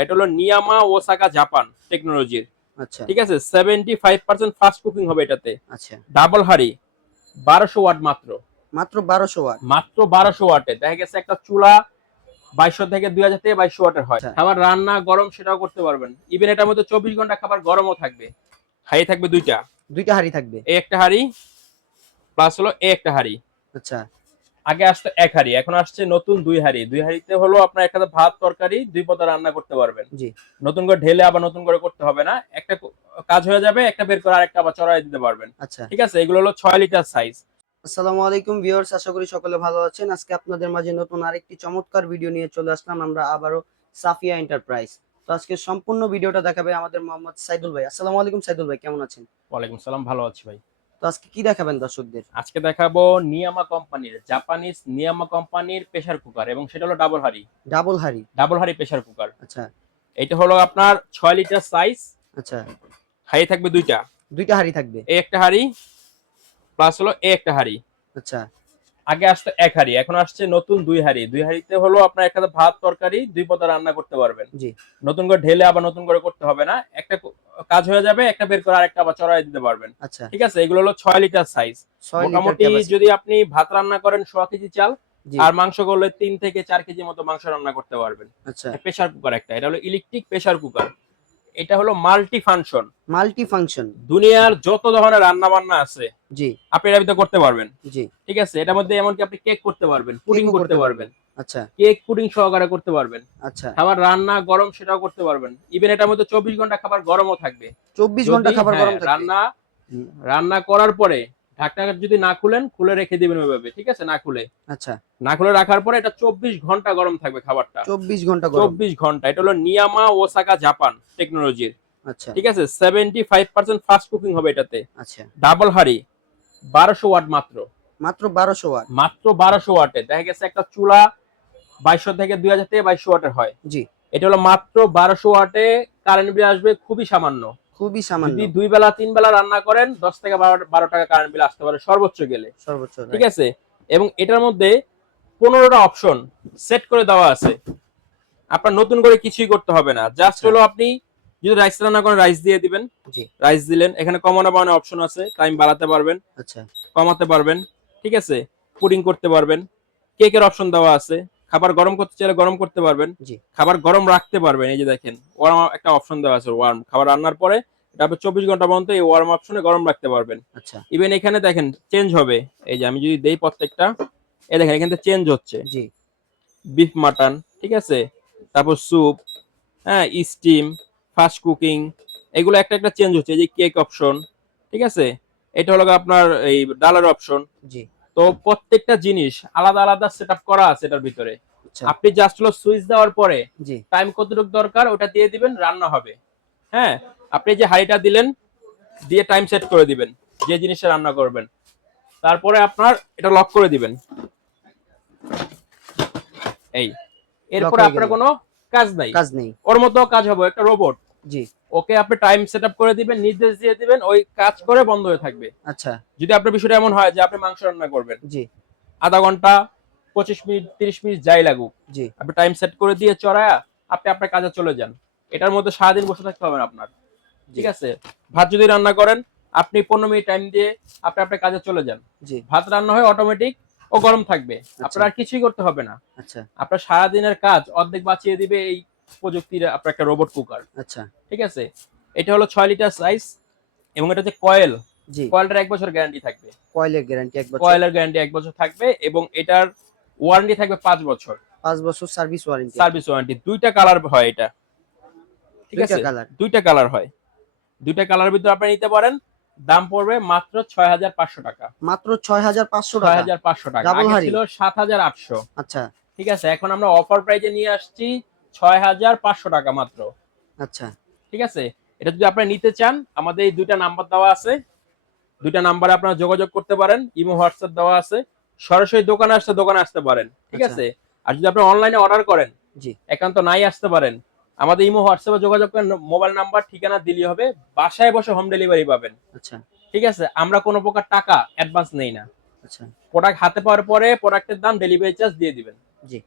এটা হলো নিয়ামা Osaka Japan টেকনোলজির। আচ্ছা ঠিক আছে, 75% ফাস্ট কুকিং হবে এটাতে। আচ্ছা। ডাবল হাড়ি, 1200 ওয়াট মাত্র। মাত্র 1200 ওয়াট। মাত্র 1200 ওয়াটে দেখা গেছে একটা চুলা 2200 থেকে 2000 থেকে 2200 ওয়াটের হয়। আচ্ছা খাবার রান্না গরম সেটাও করতে পারবেন। ইভেন এটার মধ্যে 24 ঘন্টা খাবার গরমও থাকবে। হাঁড়ি থাকবে দুইটা, দুইটা হাঁড়ি থাকবে। এই একটা হাঁড়ি প্লাস হলো এই একটা হাঁড়ি। আচ্ছা আগে আসতো এক হাঁড়ি, এখন আসছে নতুন দুই হাঁড়ি। দুই হাঁড়িতে হলো আপনার একসাথে ভাত তরকারি দুই পদ রান্না করতে পারবেন। জি। নতুন করে ঢেলে আবার নতুন করে করতে হবে না, একটা কাজ হয়ে যাবে, একটা বের করে আরেকটা আবার চড়াই দিতে পারবেন। আচ্ছা। ঠিক আছে, এগুলো হলো 6 লিটার সাইজ। আসসালামু আলাইকুম ভিউয়ার্স, আশা করি সকলে ভালো আছেন। আজকে আপনাদের মাঝে নতুন আরেকটি চমৎকার ভিডিও নিয়ে চলে আসলাম আমরা আবারও সাফিয়া এন্টারপ্রাইজ। তো আজকে সম্পূর্ণ ভিডিওটা দেখাবে আমাদের মোহাম্মদ সাইদুল ভাই। আসসালামু আলাইকুম সাইদুল ভাই, কেমন আছেন? ওয়ালাইকুম সালাম, ভালো আছি ভাই। তো আজকে কি দেখাবেন দর্শকদের? আজকে দেখাবো নিয়ামা কোম্পানির, জাপানিজ নিয়ামা কোম্পানির প্রেসার কুকার, এবং সেটা হলো ডাবল হাঁড়ি। ডাবল হাঁড়ি। ডাবল হাঁড়ি প্রেসার কুকার। আচ্ছা এটা হলো আপনার 6 লিটার সাইজ। আচ্ছা। হাঁড়ি থাকবে দুইটা, দুইটা হাঁড়ি থাকবে। এই একটা হাঁড়ি প্লাস হলো এই একটা হাঁড়ি। আচ্ছা আগে আসতো এক হাঁড়ি, এখন আসছে নতুন দুই হাঁড়ি। দুই হাঁড়িতে হলো আপনার একসাথে ভাত তরকারি দুই পদ রান্না করতে পারবেন। জি। নতুন করে ঢেলে আবার নতুন করে করতে হবে না, একটা কাজ হয়ে যাবে, একটা বের করে আরেকটা আবার চড়াই দিতে পারবেন। আচ্ছা। ঠিক আছে, এগুলো হলো 6 লিটার সাইজ। 6 লিটার মোটামুটি ক্যাপাসিটি। যদি আপনি ভাত রান্না করেন 100 কেজি চাল, জি। আর মাংস করলে 3 থেকে 4 কেজি মতো মাংস রান্না করতে পারবেন। আচ্ছা। প্রেসার কুকার একটা, এটা হলো ইলেকট্রিক প্রেসার কুকার। এটা হলো মাল্টি ফাংশন। Multi function. দুনিয়ার যত ধরনের রান্না বান্না আছে জি আপনি এটার ভিতরে করতে পারবেন। জি। ঠিক আছে, এটার মধ্যে এমনকি আপনি কেক করতে পারবেন, পুডিং কেকও করতে পারবেন। আচ্ছা কেক পুডিং সহকারে করতে পারবেন। আচ্ছা। খাবার রান্না গরম সেটাও করতে পারবেন। ইভেন এটার মধ্যে 24 ঘন্টা খাবার গরমও থাকবে। 24 ঘন্টা যদি খাবার গরম থাকবে। রান্না রান্না করার পরে ঢাকনা যদি না খুলেন, খুলে রেখে দিবেন ওইভাবে। ঠিক আছে, না খুলে আচ্ছা। না খুলে রাখার পরে এটা 24 ঘন্টা গরম থাকবে খাবারটা। 24 ঘন্টা গরম। 24 ঘন্টা। এটা হলো নিয়ামা ওসাকা জাপান টেকনোলজির। আচ্ছা ঠিক আছে, 75% ফাস্ট কুকিং হবে এটাতে। আচ্ছা। ডাবল হাঁড়ি, 1200 ওয়াট মাত্র। মাত্র 1200 ওয়াট। মাত্র 1200 ওয়াটে দেখা গেছে একটা চুলা 2200 থেকে 2000 থেকে 2200 ওয়াটের হয়। জি। এটা হলো মাত্র 1200 ওয়াটে। কারেন্ট বিল আসবে খুবই সামান্য। খুবই সামান্য। যদি 2 বেলা 3 বেলা রান্না করেন 10 থেকে 12 টাকা কারেন্ট বিল আসতে পারে সর্বোচ্চ গেলে। সর্বোচ্চ। ঠিক আছে, এবং এটার মধ্যে 15টা অপশন সেট করে দেওয়া আছে। আপনার নতুন করে কিছুই করতে হবে না, জাস্ট হলো আপনি যদি রাইস রান্না করেন রাইস দিয়ে দিবেন। জি। রাইস দিলেন, এখানে কমানো বাড়ানো অপশন আছে, টাইম বাড়াতে পারবেন, আচ্ছা কমাতে পারবেন। ঠিক আছে, পুডিং করতে পারবেন, কেকের অপশন দেওয়া আছে। খাবার গরম করতে চাইলে গরম করতে পারবেন, জি। খাবার গরম রাখতে পারবেন। এই যে দেখেন ওয়ার্ম একটা অপশন দেওয়া আছে, ওয়ার্ম। খাবার রান্নার পরে তারপর 24 ঘন্টা পর্যন্ত এই ওয়ার্ম অপশনে গরম রাখতে পারবেন। আচ্ছা। ইভেন এখানে দেখেন চেঞ্জ হবে। এই যে আমি যদি দেই প্রত্যেকটা, এই দেখেন এখানে চেঞ্জ হচ্ছে। জি। বিফ মাটন, ঠিক আছে, তারপর স্যুপ, হ্যাঁ, স্টিম, ফাস্ট কুকিং, এগুলো একটা একটা চেঞ্জ হচ্ছে। এই যে কেক অপশন, ঠিক আছে, এটা হলো আপনার এই ডালের অপশন। জি। তো প্রত্যেকটা জিনিস আলাদা আলাদা সেটআপ করা আছে এটার ভিতরে। আচ্ছা। আপনি জাস্ট হলো সুইচ দেওয়ার পরে জি। টাইম কতটুকু দরকার ওটা দিয়ে দিবেন, রান্না হবে। হ্যাঁ, আপনি যে হাঁড়িটা দিলেন, দিয়ে টাইম সেট করে দিবেন যে জিনিসটা রান্না করবেন। তারপরে আপনার এটা লক করে দিবেন। এই এরপরে আপনার কোনো কাজ নাই, কাজ নেই। ওর মতো কাজ হবে, একটা রোবট। জি। ওকে আপনি টাইম সেটআপ করে দিবেন, নির্দেশ দিয়ে দিবেন, ওই কাজ করে বন্ধ হয়ে থাকবে। আচ্ছা। যদি আপনার বিষয়টা এমন হয় যে আপনি মাংস রান্না করবেন, জি। আধা ঘন্টা 25 মিনিট 30 মিনিট যাই লাগুক, জি। আপনি টাইম সেট করে দিয়ে চড়ায়া আপনি আপনার কাজে চলে যান। এটার মধ্যে সারাদিন বসে থাকতে হবে না আপনার। ঠিক আছে, ভাত যদি রান্না করেন আপনি 15 মিনিট টাইম দিয়ে আপনি আপনার কাজে চলে যান। জি। ভাত রান্না হয় অটোমেটিক, ও গরম থাকবে, আপনার আর কিছুই করতে হবে না। আচ্ছা। আপনার সারাদিনের কাজ অর্ধেক বাঁচিয়ে দিবে এই প্রযুক্তির আপনার একটা রোবট কুকার। আচ্ছা। ঠিক আছে, এটা হলো 6 লিটার সাইজ, এবং এটা হচ্ছে কয়েল। জি। কয়েলটার 1 বছর গ্যারান্টি থাকবে। কয়েলের গ্যারান্টি 1 বছর। কয়েলের গ্যারান্টি 1 বছর থাকবে, এবং এটার ওয়ারেন্টি থাকবে 5 বছর। 5 বছর সার্ভিস ওয়ারেন্টি। Service warranty. দুইটা কালার হয় এটা। ঠিক আছে, দুইটা কালার হয়। দুইটা কালারের ভিতরে আপনি নিতে পারেন। দাম পড়বে মাত্র 6500 টাকা। মাত্র 6500 টাকা। 6500 টাকা। ডাবল আগে হাঁড়ি ছিল 7800। আচ্ছা ঠিক আছে, এখন আমরা অফার প্রাইজে নিয়ে আসছি 6500 টাকা মাত্র। আচ্ছা। ঠিক আছে, এটা যদি আপনি নিতে চান আমাদের এই দুইটা নাম্বার দেওয়া আছে, দুইটা নাম্বারে আপনারা যোগাযোগ করতে পারেন, ইমো হোয়াটসঅ্যাপ দেওয়া আছে। সরাসরি দোকানে আসতে পারেন। ঠিক আচ্ছা। আছে, আর যদি আপনি অনলাইনে অর্ডার করেন, জি। একান্ত নাই আসতে পারেন, আমাদের ইমো হোয়াটসঅ্যাপে যোগাযোগ করেন, মোবাইল নাম্বার ঠিকানা দিলেই হবে, বাসায় বসে হোম ডেলিভারি পাবেন। আচ্ছা। ঠিক আছে, আমরা কোনো প্রকার টাকা অ্যাডভান্স নেই না। আচ্ছা। প্রোডাক্ট হাতে পাওয়ার পরে প্রোডাক্টের দাম ডেলিভারি চার্জ দিয়ে দিবেন। জি।